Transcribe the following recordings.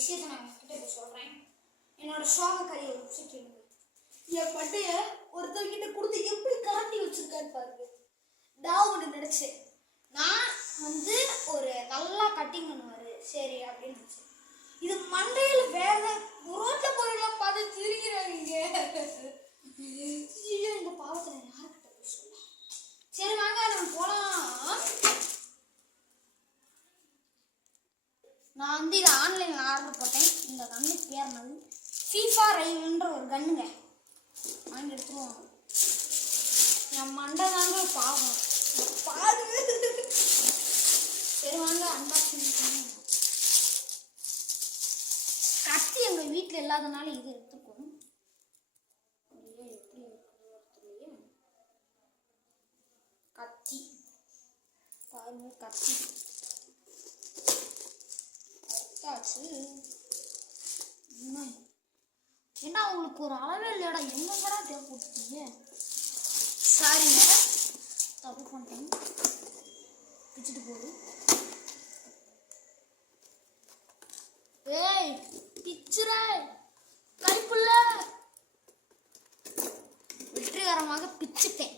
விஷயத்தை நான் உங்ககிட்ட இப்போ சொல்கிறேன். என்னோட சோக கதையை வச்சு கேளுங்க. என் பட்டையை ஒருத்தர்கிட்ட கொடுத்து எப்படி காட்டி வச்சிருக்கான்னு பாருங்க. நான் ஒன்று நினச்சேன், நான் வந்து ஒரு நல்லா கட்டிங் பண்ணுவார் சரி அப்படின்னு நினச்சேன். இது மண்டையில் வேற ரோட்டில் போயெல்லாம் பார்த்து திரிக்கிறாங்க. இந்த பாவத்தை நான் யார்கிட்ட போய் சொல்ல? சரி வாங்க நம்ம போகலாம். நான் வந்து இதை ஆன்லைனில் ஆர்டர் போட்டேன். இந்த கண்ணு பேர்னது ஃபீஃபா ரைவல்ன்ற ஒரு கண்ணுங்க. வாங்கி எடுத்துருவோம். என் மண்டை தாங்க பாவம் பாரு. சரி வாங்க அன்பாக்சிங் பண்ணி. கத்தி எங்கள் வீட்டில் இல்லாதனால இது எடுத்துக்கும். எப்படி இருக்குன்னு கத்தி பாருங்க. கத்தி என்ன உங்களுக்கு ஒரு அளவே இல்லையடா, எங்கடா தேவைப்பட்டீங்க? சாரிங்க, தப்பு பண்ணிட்டேன். பிச்சுட்டு போகுது. ஏய் பிச்சுற கைப்புள்ள. வெற்றிகரமாக பிச்சுட்டேன்.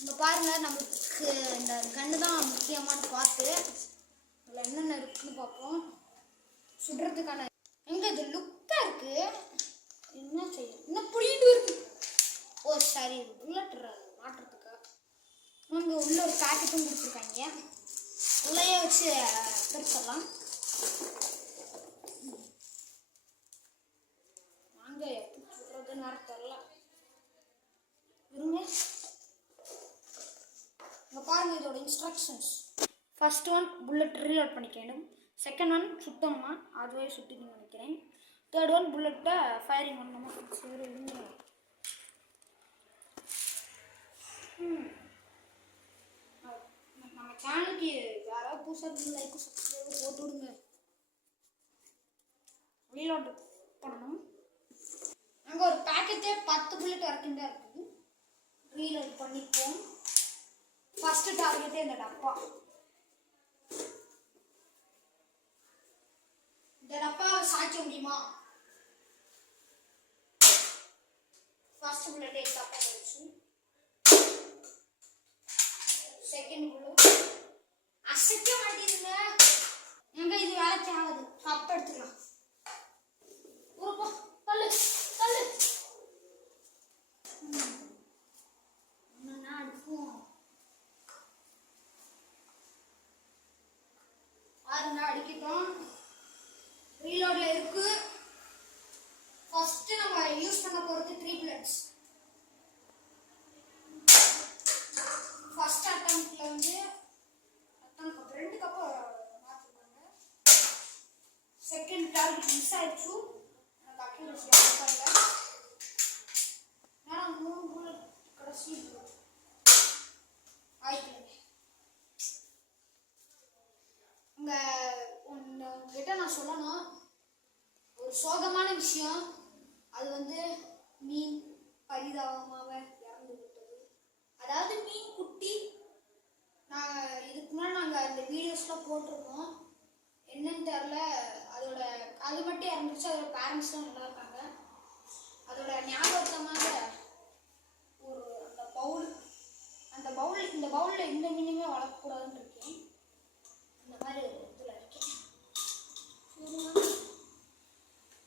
இங்கே பாருங்க, நம்மளுக்கு இந்த கண்ணு தான் முக்கியமான பார்த்து. அதில் என்னென்ன இருக்குன்னு பார்ப்போம். சுடுறதுக்கான எங்க இது லுக்கா இருக்கு. என்ன செய்யும்? இன்னும் புளிட்டு இருக்கு. ஓ சரி, புல்லட் மாட்டுறதுக்கா. அங்கே உள்ள ஒரு பேக்கெட்டும் கொடுத்துருக்காங்க. உள்ளேயே வச்சு பிரிச்சிடலாம். வாங்க எப்படி சுடுறதுன்னு நேரம் தெரியல. இருங்க, இங்கே பாருங்க இதோட instructions. First one bullet reload பண்ணிக்க வேண்டும். செகண்ட் ஒன் சுத்தணுமா, அதுவே சுட்டிங்கன்னு நினைக்கிறேன். தேர்ட் ஒன் புல்லட்டை ஃபயரிங் பண்ணணுமா. சரி இருங்க. நம்ம சேனலுக்கு யாராவது புதுசாக லைக் சப்ஸ்கிரைப் போட்டு விடுங்க. ரீலோட் பண்ணணும். அங்கே ஒரு பேக்கெட்டே 10 புல்லட் வரைக்கும் தான் இருக்குது. ரீலோட் பண்ணிப்போம். ஃபஸ்ட்டு டார்கெட்டே இந்த டப்பா. இந்த டப்பாவை சாய்க்க முடியுமா? ஃபர்ஸ்ட் புல்லட் டப்பா போச்சு. செகண்ட் புல்லட் அசைக்க மாட்டேங்குதுங்க. எங்க இது வேலைக்கு ஆகுது. அப்ப எடுத்துக்கலாம். ஒரு தள்ளு தள்ளு. என்ன அடிப்போம் பாருங்க. அடிக்கிட்டோம். ரீலோட்ல இருக்கு. ஃபர்ஸ்ட் நம்ம யூஸ் பண்ண போறது 3 புல்லட்ஸ். ஃபர்ஸ்ட் அட்டெம்ப்ட்ல வந்து ரெண்டு கப் மாத்திருக்காங்க. செகண்ட் டார்கெட் மிஸ் ஆயிடுச்சு. எனக்கு அக்யூரசி ஆகல. நான் 3 புல்லட் கடைசி ஆயிடுச்சு. உங்ககிட்ட நான் சொல்லணும் ஒரு சோகமான விஷயம். அது வந்து மீன் பரிதாபமாக இறந்து விட்டது. அதாவது மீன் குட்டி. இதுக்கு முன்னாடி நாங்கள் அந்த வீடியோஸ்லாம் போட்டிருக்கோம். என்னன்னு தெரில, அது மட்டும் இறந்துச்சு. அதோட பேரண்ட்ஸ்லாம் நல்லா இருக்காங்க. அதோட ஞாபகத்தமாக ஒரு இந்த பவுலில் எந்த மீனுமே வளர்க்கக்கூடாதுன்னு இருக்கேன். இந்த மாதிரி இதில் இருக்கேன்.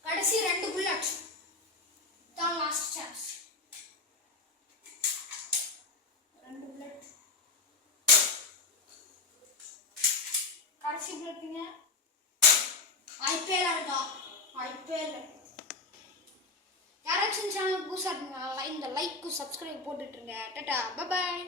கடைசி 2 புல்லட் தான் லாஸ்ட் சான்ஸ். 2 புல்லட் கடைசி புல்லட்டுங்க. ஐபிஎல் ஆடுதா? ஐபிஎல் யாராச்சும் சேனல் புதுசாக இருக்குங்க, இந்த லைக்கு சப்ஸ்கிரைப் போட்டுட்ருங்க. டாடா பை பாய்.